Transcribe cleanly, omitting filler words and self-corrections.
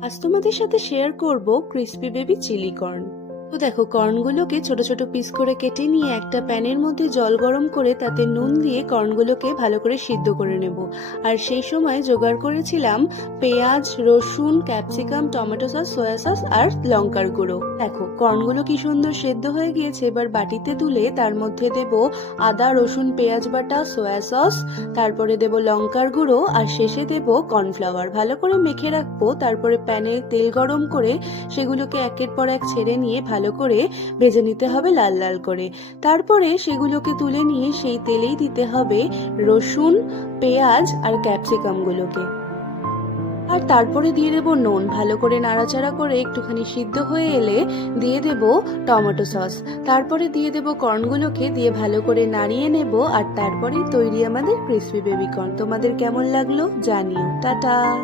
আজ তোমাদের সাথে শেয়ার করব ক্রিস্পি বেবি চিলি কর্ন। তো দেখো, কর্নগুলোকে ছোট ছোট পিস করে কেটে নিয়ে একটা প্যানের মধ্যে জল গরম করে তাতে নুন দিয়ে কর্নগুলোকে ভালো করে সিদ্ধ করে নেব। আর সেই সময় জোগাড় করেছিলাম পেঁয়াজ, রসুন, capsicum, tomato sauce, soya sauce আর লঙ্কার গুঁড়ো। দেখো, কর্নগুলো কি সুন্দর সেদ্ধ হয়ে গিয়েছে। এবার বাটিতে তুলে তার মধ্যে দেব আদা, রসুন, পেঁয়াজ বাটা, সয়া সস, তারপরে দেব লঙ্কার গুঁড়ো আর শেষে দেব কর্নফ্লাওয়ার। ভালো করে মেখে রাখবো। তারপরে প্যানে তেল গরম করে সেগুলোকে একের পর এক ছেড়ে নিয়ে ভালো করে ভেজে নিতে হবে লাল লাল করে। তারপরে সেগুলোকে তুলে নিয়ে সেই তেলেই দিতে হবে রসুন, পেঁয়াজ আর ক্যাপসিকাম গুলোকে। আর তারপরে দিয়ে দেব নুন। ভালো করে নাড়াচাড়া করে একটুখানি সিদ্ধ হয়ে এলে দিয়ে দেব টমেটো সস। তারপরে দিয়ে দেব কর্নগুলোকে, দিয়ে ভালো করে নাড়িয়ে নেব। আর তারপরেই তৈরি আমাদের ক্রিসপি বেবি কর্ন। তোমাদের কেমন লাগলো জানিও। টাটা।